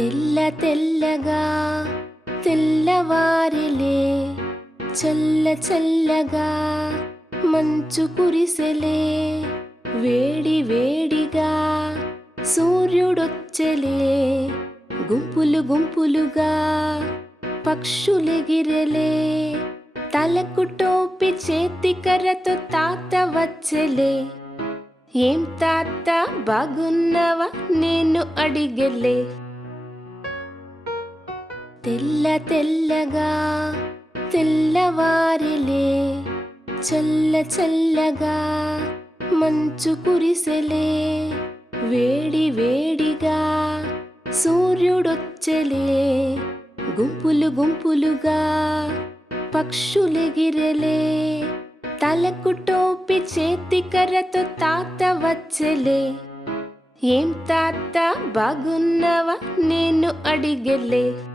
తెల్ల తెల్లగా తెల్లవారిలే, చల్ల చల్లగా మంచు కురిసెలే, వేడి వేడిగా సూర్యుడొచ్చెలే, గుంపులు గుంపులుగా పక్షులెగిరెలే, తలకు టోపి చేతికర్రతో తాత వచ్చెలే. ఏం తాత బాగున్నావా నేను అడిగెలే. తెల్ల తెల్లగా తెల్లవారిలే, చల్ల చల్లగా మంచు కురిసెలే, వేడి వేడిగా సూర్యుడొచ్చెలే, గుంపులు గుంపులుగా పక్షులెగిరెలే, తలకు టోపి చేతికర్రతో తాత వచ్చెలే. ఏం తాత బాగున్నావా నేను అడిగెలే.